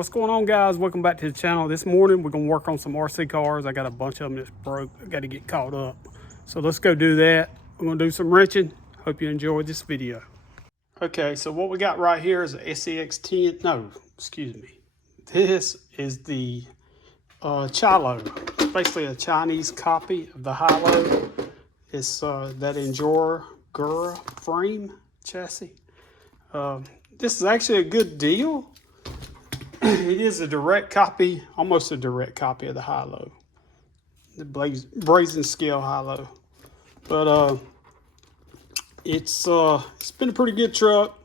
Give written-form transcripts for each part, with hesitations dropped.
What's going on, guys? Welcome back to the channel. This morning we're gonna work on some RC cars. I got a bunch of them that's broke. I got to get caught up, so let's go do that. We're gonna do some wrenching. Hope you enjoyed this video. Okay, so what we got right here is a SCX10. No, excuse me. This is the Chalo. It's basically a Chinese copy of the Chalo. It's that Injora Girder frame chassis. This is actually a good deal. It is a direct copy, almost a direct copy of the Chilo, the brazen scale Chilo. But it's been a pretty good truck.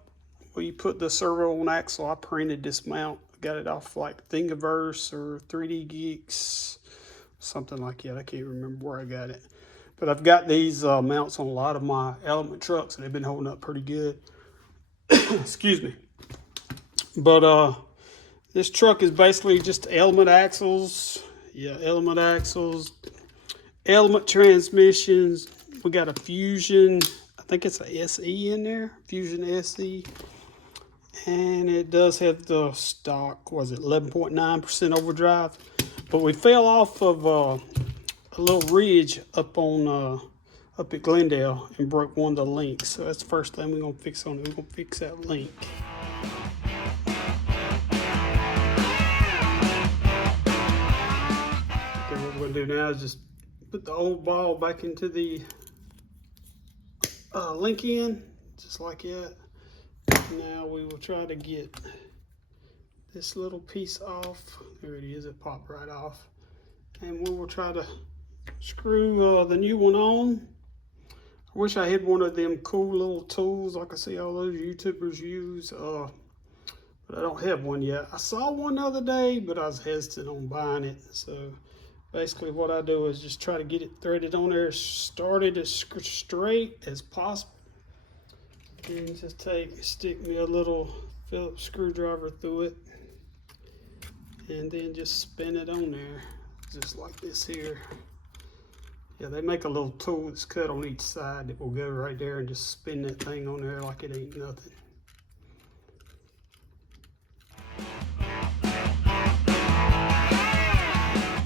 Well, you put the servo on axle. I printed this mount, got it off like Thingiverse or 3D Geeks, something like that. I can't remember where I got it. But I've got these mounts on a lot of my Element trucks, and they've been holding up pretty good. Excuse me. But this truck is basically just Element axles. Yeah, Element axles, Element transmissions. We got a Fusion, I think it's a SE in there, Fusion SE. And it does have the stock, was it 11.9% overdrive? But we fell off of a little ridge up at Glendale and broke one of the links. So that's the first thing we're gonna fix on it. We're gonna fix that link. What we're going to do now is just put the old ball back into the link in, just like that. Now we will try to get this little piece off. There it is, it popped right off. And we will try to screw the new one on. I wish I had one of them cool little tools like I see all those YouTubers use, but I don't have one yet. I saw one the other day, but I was hesitant on buying it. So basically what I do is just try to get it threaded on there, started as straight as possible. And just stick me a little Phillips screwdriver through it. And then just spin it on there, just like this here. Yeah, they make a little tool that's cut on each side that will go right there and just spin that thing on there like it ain't nothing.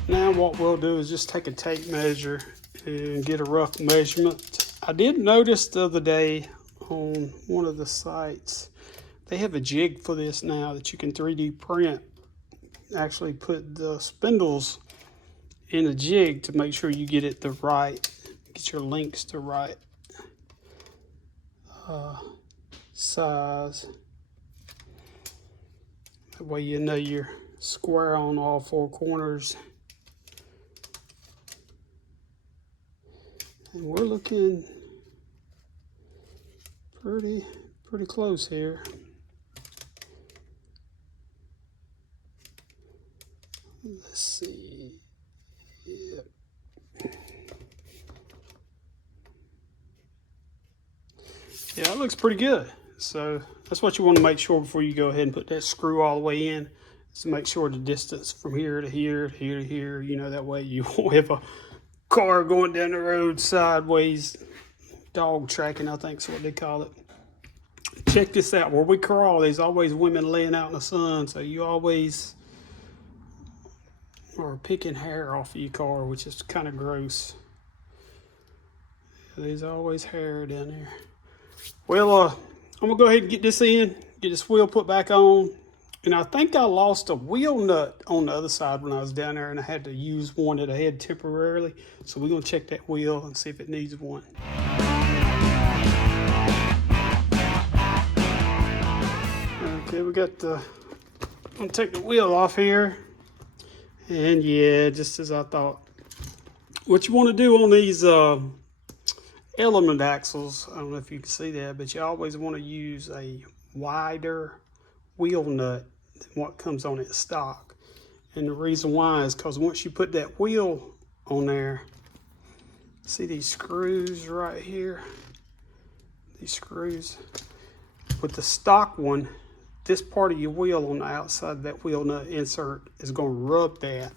Now what we'll do is just take a tape measure and get a rough measurement. I did notice the other day on one of the sites, they have a jig for this now that you can 3D print. Actually put the spindles in a jig to make sure you get it the right, get your links the right size. That way you know you're square on all four corners. And we're looking pretty close here. Let's see. Yep. Yeah, it looks pretty good. So that's what you want to make sure before you go ahead and put that screw all the way in. Is to make sure the distance from here to here to here to here, you know, that way you won't have a car going down the road sideways. Dog tracking, I think is what they call it. Check this out. Where we crawl, there's always women laying out in the sun, so you always are picking hair off of your car, which is kind of gross. There's always hair down there. Well, I'm gonna go ahead and get this in, get this wheel put back on. And I think I lost a wheel nut on the other side when I was down there, and I had to use one that I had temporarily. So we're gonna check that wheel and see if it needs one. Okay, we got I'm gonna take the wheel off here. And yeah, just as I thought. What you want to do on these Element axles, I don't know if you can see that, but you always want to use a wider wheel nut than what comes on its stock. And the reason why is because once you put that wheel on there, see these screws right here? These screws. With the stock one, this part of your wheel on the outside of that wheel nut insert is going to rub that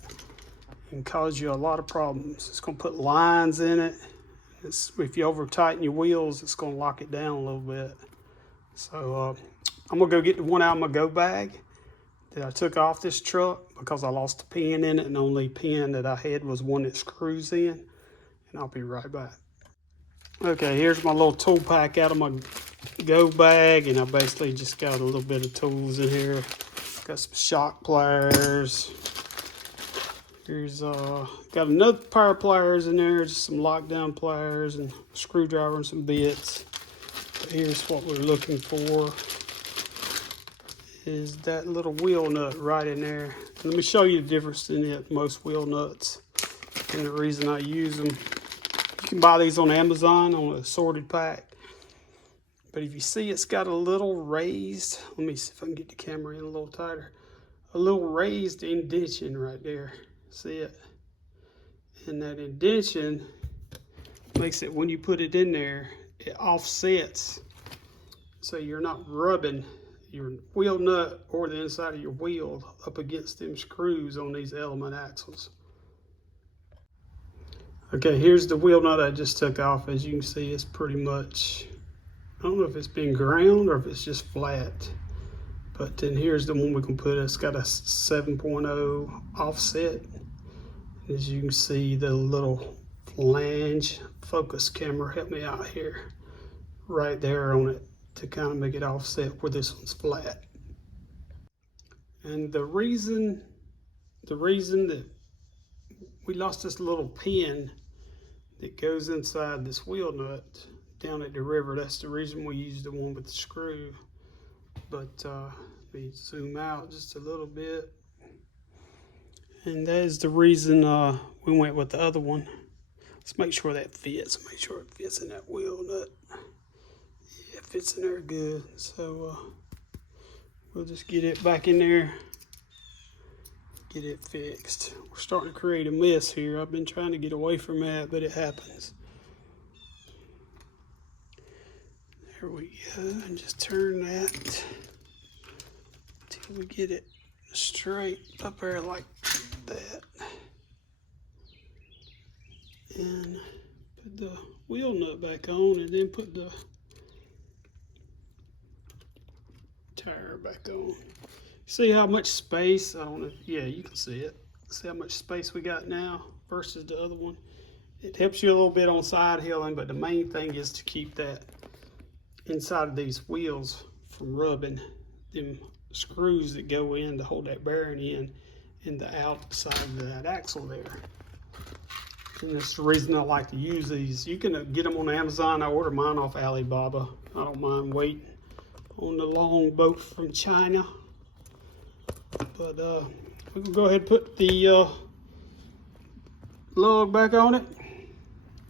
and cause you a lot of problems. It's going to put lines in it. If you over tighten your wheels, it's going to lock it down a little bit. So I'm going to go get the one out of my go bag, that I took off this truck because I lost a pin in it, and the only pin that I had was one that screws in. And I'll be right back. Okay, here's my little tool pack out of my go bag, and I basically just got a little bit of tools in here. Got some shock pliers. Here's got another pair of pliers in there, just some lockdown pliers and a screwdriver and some bits. But here's what we're looking for, is that little wheel nut right in there. Let me show you the difference in it, most wheel nuts and the reason I use them. You can buy these on Amazon on a sorted pack. But if you see, it's got a little raised, let me see if I can get the camera in a little tighter, a little raised indentation right there. See it? And that indentation makes it, when you put it in there, it offsets. So you're not rubbing your wheel nut or the inside of your wheel up against them screws on these element axles. Okay, here's the wheel nut I just took off. As you can see, it's pretty much, I don't know if it's been ground or if it's just flat. But then here's the one we can put. It's got a 7.0 offset. As you can see, the little flange focus camera, help me out here, right there on it to kind of make it offset where this one's flat. And the reason that we lost this little pin that goes inside this wheel nut down at the river, that's the reason we used the one with the screw. But let me zoom out just a little bit. And that is the reason we went with the other one. Let's make sure that fits. Make sure it fits in that wheel nut. Yeah, it fits in there good. So we'll just get it back in there, get it fixed. We're starting to create a mess here. I've been trying to get away from that, but it happens. There we go. And just turn that till we get it straight up there like that. And put the wheel nut back on, and then put the tire back on. See how much space, I don't know, yeah, you can see it. See how much space we got now versus the other one. It helps you a little bit on side hilling, but the main thing is to keep that inside of these wheels from rubbing them screws that go in to hold that bearing in the outside of that axle there. And that's the reason I like to use these. You can get them on Amazon. I order mine off Alibaba. I don't mind waiting on the long boat from China. But we can go ahead and put the lug back on it.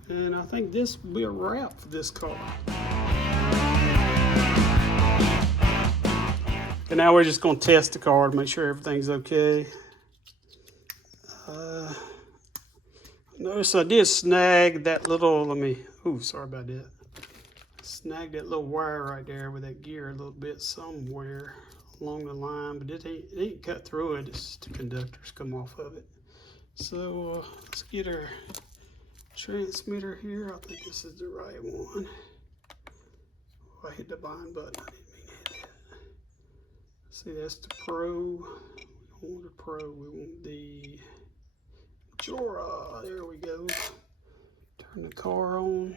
And I think this will be a wrap for this car. And now we're just going to test the car to make sure everything's okay. Notice I did snag that little, sorry about that. Snag that little wire right there with that gear a little bit somewhere along the line, but it ain't cut through it. It's the conductors come off of it. So let's get our transmitter here. I think this is the right one. Oh, I hit the bind button. I didn't mean to hit that. See, that's the Pro. We don't want the Pro. We want the Injora. There we go. Turn the car on.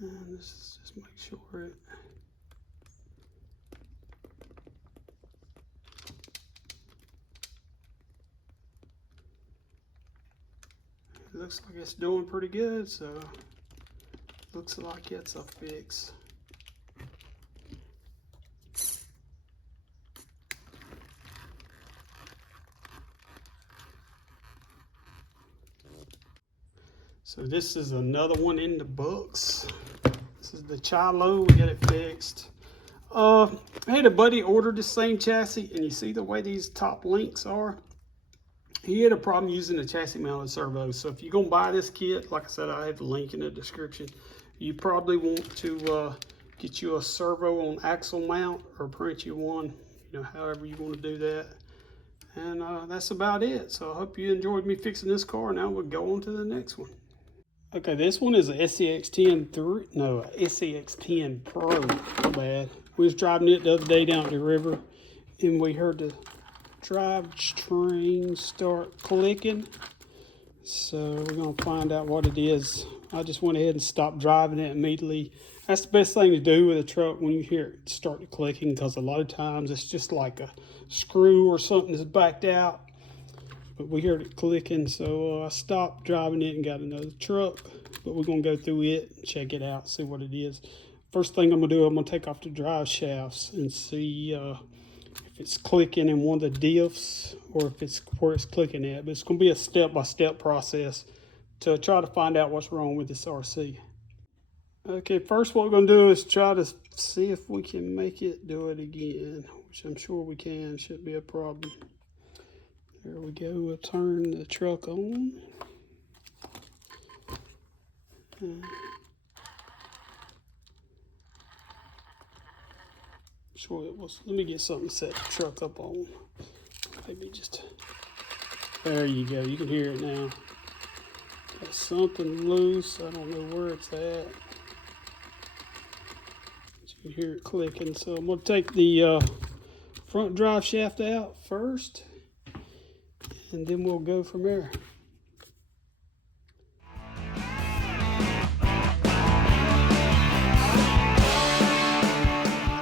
And let's just make sure it. It looks like it's doing pretty good, so looks like it's a fix. So this is another one in the books. This is the Chalo. We got it fixed. I had a buddy order the same chassis, and you see the way these top links are? He had a problem using the chassis mounted servo. So if you're going to buy this kit, like I said, I have the link in the description. You probably want to get you a servo on axle mount or print you one, however you want to do that. And that's about it. So I hope you enjoyed me fixing this car. Now we'll go on to the next one. Okay, this one is a SCX10 Pro. My bad. We was driving it the other day down the river, and we heard the drive train start clicking. So we're gonna find out what it is. I just went ahead and stopped driving it immediately. That's the best thing to do with a truck when you hear it start clicking, because a lot of times it's just like a screw or something that's backed out. But we heard it clicking, so I stopped driving it and got another truck. But we're gonna go through it and check it out, see what it is. First thing I'm gonna do, I'm gonna take off the drive shafts and see if it's clicking in one of the diffs or if it's where it's clicking at. But it's gonna be a step-by-step process to try to find out what's wrong with this RC. Okay, first what we're gonna do is try to see if we can make it do it again, which I'm sure we can, shouldn't be a problem. There we go, we'll turn the truck on. Sure it was, let me get something to set the truck up on. Maybe just, there you go, you can hear it now. Got something loose, I don't know where it's at. You can hear it clicking, so I'm gonna take the front drive shaft out first, and then we'll go from there.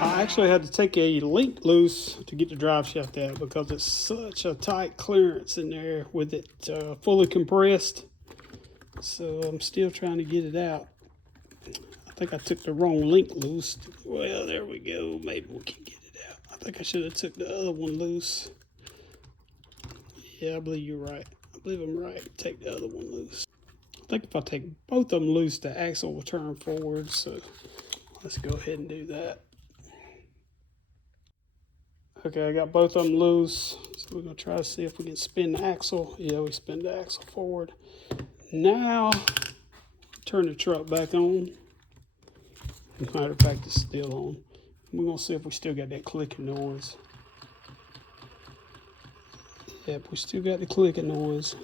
I actually had to take a link loose to get the drive shaft out because it's such a tight clearance in there with it fully compressed. So I'm still trying to get it out. I think I took the wrong link loose. Well, there we go. Maybe we can get it out. I think I should have took the other one loose. Yeah, I believe you're right. I believe I'm right. Take the other one loose. I think if I take both of them loose, the axle will turn forward. So let's go ahead and do that. Okay, I got both of them loose. So we're gonna try to see if we can spin the axle. Yeah, we spin the axle forward. Now, turn the truck back on. Matter of fact, it's still on. We're gonna see if we still got that clicking noise. Yep, we still got the clicking noise.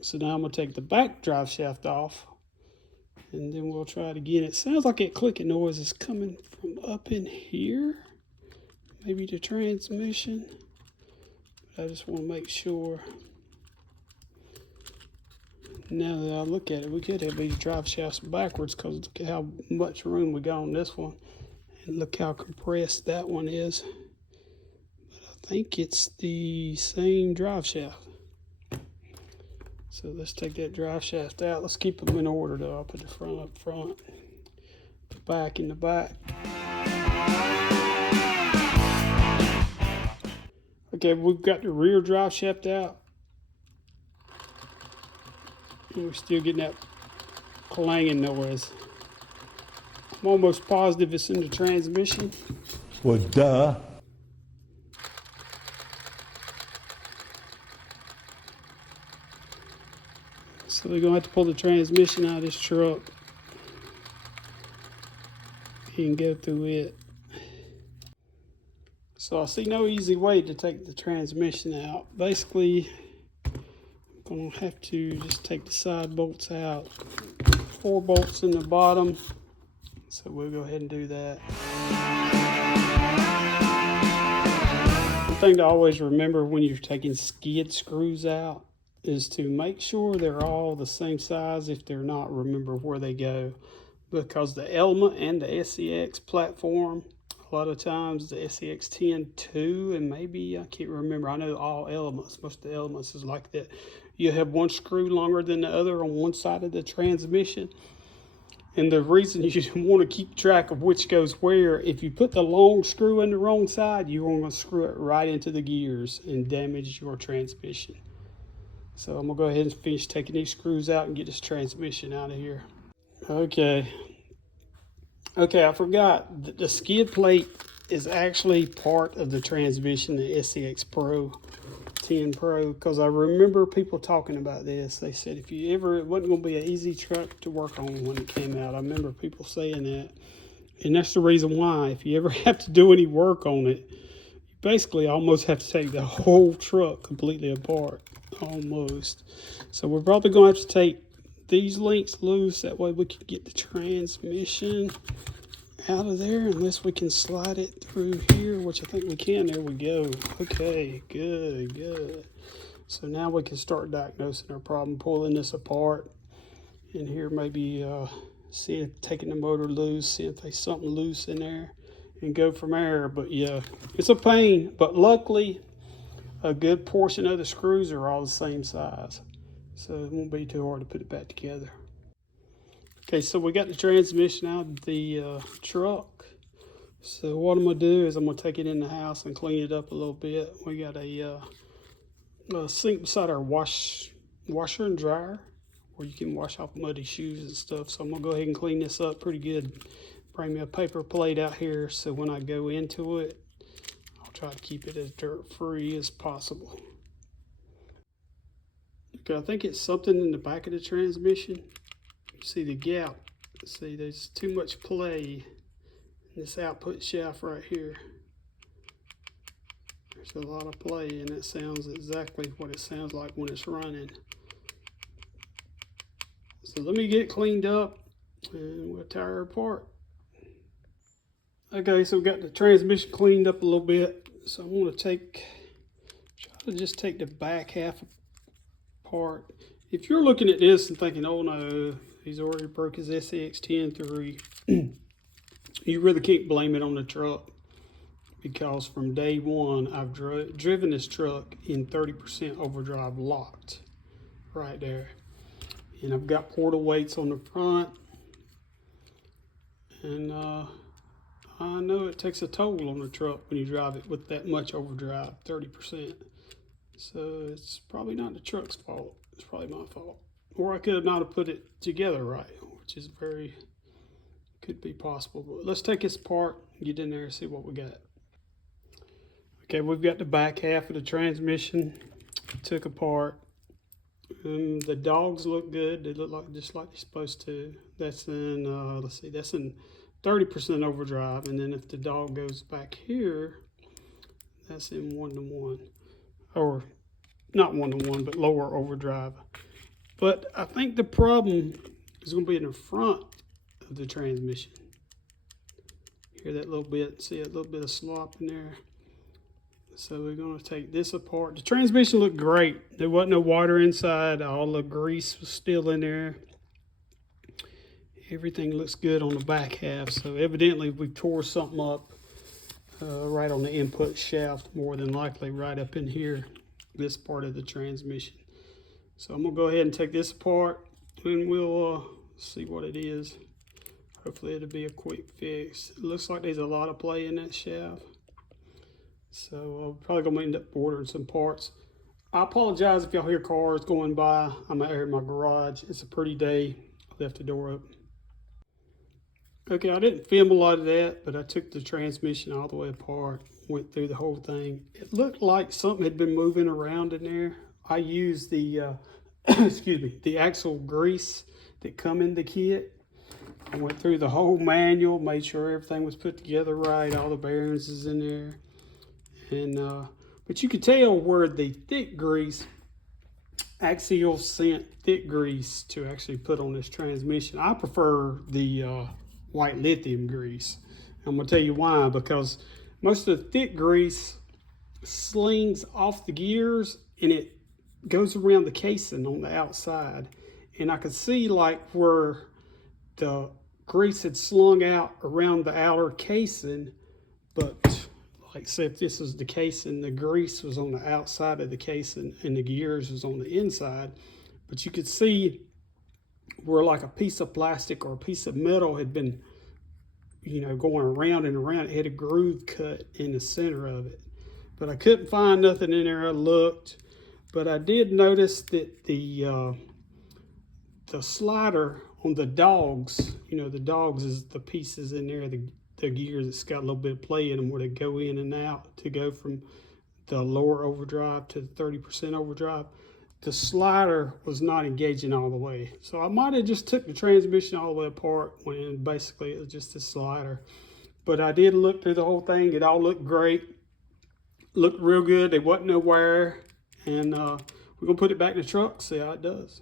So now I'm gonna take the back drive shaft off, and then we'll try it again. It sounds like that clicking noise is coming from up in here. Maybe the transmission. But I just want to make sure. Now that I look at it, we could have these drive shafts backwards, because look at how much room we got on this one. And look how compressed that one is. But I think it's the same drive shaft. So let's take that drive shaft out. Let's keep them in order though. I'll put the front up front, the back in the back. Okay, we've got the rear drive shaft out. And we're still getting that clanging noise. I'm almost positive it's in the transmission. Well, duh. So we're gonna have to pull the transmission out of this truck and go through it. So I see no easy way to take the transmission out. Basically, I'm gonna have to just take the side bolts out. 4 bolts in the bottom. So we'll go ahead and do that. One thing to always remember when you're taking skid screws out is to make sure they're all the same size. If they're not, remember where they go. Because the Element and the SCX platform, a lot of times the SCX10 and maybe, I can't remember, I know all Elements, most of the Elements is like that. You have one screw longer than the other on one side of the transmission. And the reason you want to keep track of which goes where, if you put the long screw in the wrong side, you're going to screw it right into the gears and damage your transmission. So I'm going to go ahead and finish taking these screws out and get this transmission out of here. Okay, I forgot. The skid plate is actually part of the transmission, the SCX10 Pro, because I remember people talking about this. They said if you ever, it wasn't going to be an easy truck to work on when it came out. I remember people saying that. And that's the reason why. If you ever have to do any work on it, you basically almost have to take the whole truck completely apart, almost. So we're probably going to have to take these links loose. That way we can get the transmission out of there, unless we can slide it through here, which I think we can. There we go. Okay, good. So now we can start diagnosing our problem, pulling this apart. And here maybe taking the motor loose, see if there's something loose in there, and go from there. But yeah, it's a pain, but luckily a good portion of the screws are all the same size, so it won't be too hard to put it back together. Okay, so we got the transmission out of the truck. So what I'm gonna do is I'm gonna take it in the house and clean it up a little bit. We got a sink beside our washer and dryer, where you can wash off muddy shoes and stuff. So I'm gonna go ahead and clean this up pretty good. Bring me a paper plate out here, so when I go into it, I'll try to keep it as dirt free as possible. Okay, I think it's something in the back of the transmission. See the gap. See, there's too much play in this output shaft right here. There's a lot of play, and it sounds exactly what it sounds like when it's running. So let me get it cleaned up and we'll tear her apart. Okay, so we got the transmission cleaned up a little bit. So I'm going to try to just take the back half apart. If you're looking at this and thinking, oh no, he's already broke his SCX10 you really can't blame it on the truck, because from day one I've driven this truck in 30% overdrive locked right there. And I've got portal weights on the front, and I know it takes a toll on the truck when you drive it with that much overdrive, 30%. So it's probably not the truck's fault, it's probably my fault. Or I could not have put it together right, which is could be possible. But let's take this apart, get in there and see what we got. Okay, we've got the back half of the transmission took apart. The dogs look good. They look like just like they're supposed to. That's in, let's see, that's in 30% overdrive. And then if the dog goes back here, that's in 1-to-1. Or not 1-to-1, but lower overdrive. But I think the problem is going to be in the front of the transmission. Hear that little bit, see a little bit of slop in there. So we're going to take this apart. The transmission looked great. There wasn't no water inside. All the grease was still in there. Everything looks good on the back half. So evidently we tore something up right on the input shaft, more than likely right up in here, this part of the transmission. So I'm going to go ahead and take this apart, and we'll see what it is. Hopefully it'll be a quick fix. It looks like there's a lot of play in that shaft. So I'm probably going to end up ordering some parts. I apologize if y'all hear cars going by. I'm out here in my garage. It's a pretty day. I left the door open. Okay, I didn't film a lot of that, but I took the transmission all the way apart, went through the whole thing. It looked like something had been moving around in there. I used the, excuse me, the axle grease that come in the kit. I went through the whole manual, made sure everything was put together right, all the bearings is in there. And but you could tell where the thick grease, Axial sent thick grease to actually put on this transmission. I prefer the white lithium grease. I'm gonna tell you why, because most of the thick grease slings off the gears and it goes around the casing on the outside. And I could see like where the grease had slung out around the outer casing, but like say if this is the casing, the grease was on the outside of the casing and the gears was on the inside. But you could see where like a piece of plastic or a piece of metal had been, you know, going around and around. It had a groove cut in the center of it. But I couldn't find nothing in there. I looked, but I did notice that the slider on the dogs, you know, the dogs is the pieces in there, the gears that's got a little bit of play in them where they go in and out to go from the lower overdrive to the 30% overdrive. The slider was not engaging all the way. So I might have just took the transmission all the way apart when basically it was just a slider. But I did look through the whole thing. It all looked great. looked real good. There wasn't no wear. And we're gonna put it back in the truck, see how it does.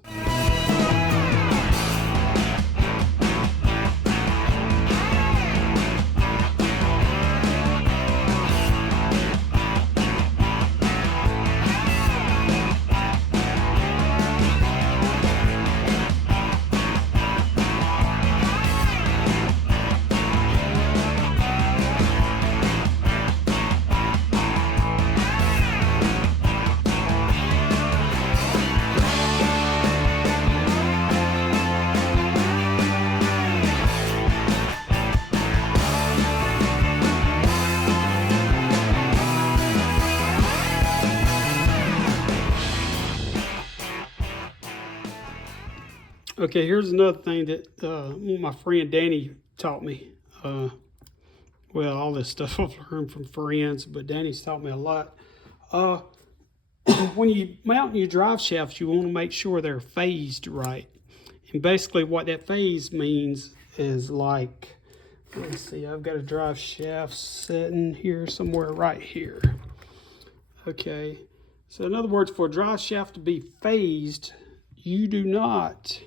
Okay, here's another thing that my friend Danny taught me. Well, all this stuff I've learned from friends, but Danny's taught me a lot. When you mount your drive shafts, you want to make sure they're phased right. And basically what that phase means is like, let's see, I've got a drive shaft sitting here somewhere right here. Okay, so in other words, for a drive shaft to be phased, you do not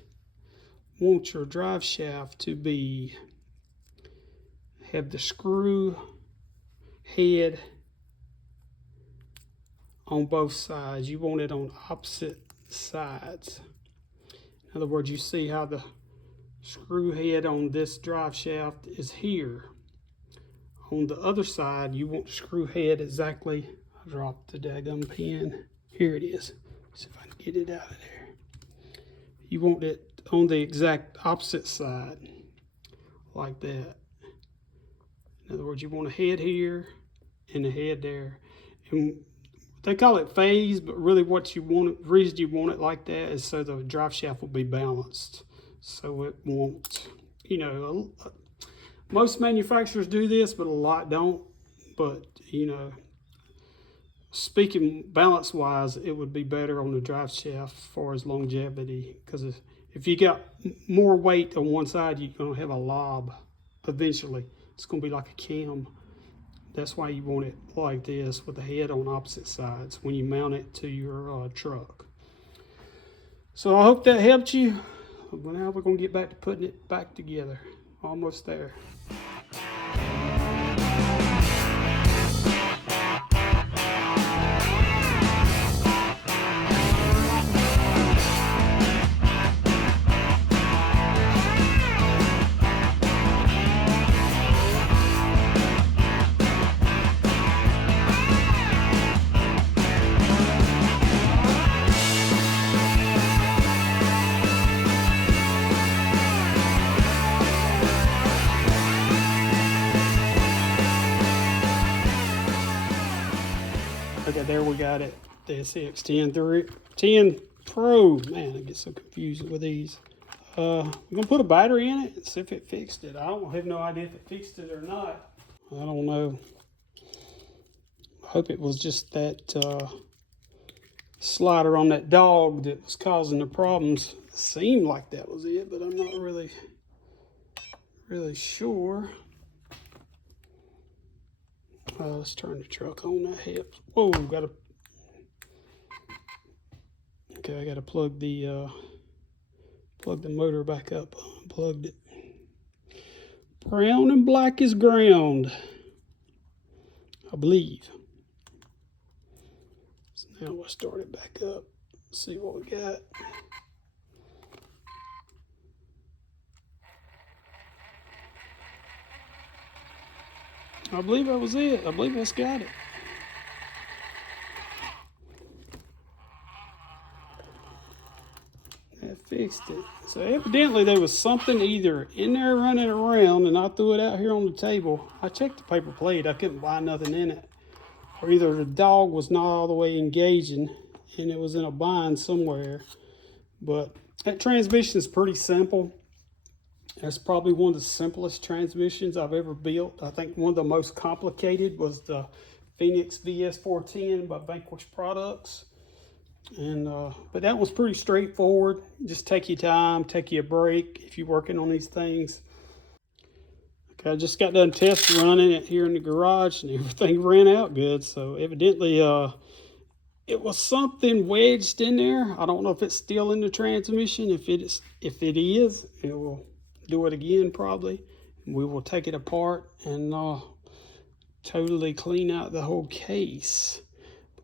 want your drive shaft to have the screw head on both sides. You want it on opposite sides. In other words, you see how the screw head on this drive shaft is here. On the other side, you want the screw head exactly, I dropped the daggum pin. Here it is. See if I can get it out of there. You want it on the exact opposite side, like that. In other words, you want a head here and a head there. And they call it phase, but really what you want, the reason you want it like that is so the drive shaft will be balanced. So it won't, you know, most manufacturers do this, but a lot don't. But, you know, speaking balance-wise, it would be better on the drive shaft as far as longevity, because if you got more weight on one side, you're going to have a lob eventually. It's going to be like a cam. That's why you want it like this with the head on opposite sides when you mount it to your truck. So I hope that helped you. Now we're going to get back to putting it back together. Almost there. Okay, there we got it. The SCX10 Pro. Man, I get so confused with these. We're gonna put a battery in it and see if it fixed it. I don't have no idea if it fixed it or not. I don't know. I hope it was just that slider on that dog that was causing the problems. It seemed like that was it, but I'm not really sure. Let's turn the truck on. That helps. Whoa, okay, I gotta plug the motor back up. Unplugged it. Brown and black is ground, I believe. So now we'll start it back up. See what we got. I believe that was it. I believe that's got it. That fixed it. So evidently there was something either in there running around and I threw it out here on the table. I checked the paper plate. I couldn't find nothing in it. Or either the dog was not all the way engaging and it was in a bind somewhere. But that transmission is pretty simple. That's probably one of the simplest transmissions I've ever built. I think one of the most complicated was the Phoenix VS410 by Vanquish Products. And but that was pretty straightforward. Just take your time, take you a break if you're working on these things. Okay, I just got done test running it here in the garage, and everything ran out good. So evidently, it was something wedged in there. I don't know if it's still in the transmission. If it is, it will do it again probably. We will take it apart and totally clean out the whole case,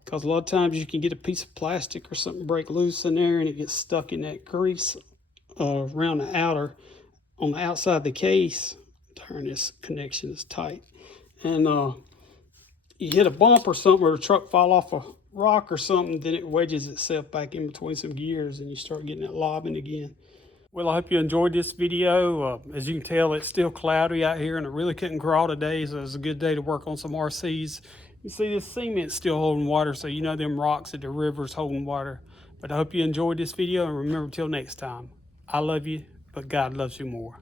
because a lot of times you can get a piece of plastic or something break loose in there and it gets stuck in that grease around the outer, on the outside of the case. Turn this connection is tight, and you hit a bump or something, or the truck fall off a rock or something, then it wedges itself back in between some gears and you start getting that lobbing again. Well, I hope you enjoyed this video. As you can tell, it's still cloudy out here and it really couldn't crawl today, so it was a good day to work on some RCs. You see this cement's still holding water, so you know them rocks at the river's holding water. But I hope you enjoyed this video, and remember, till next time, I love you, but God loves you more.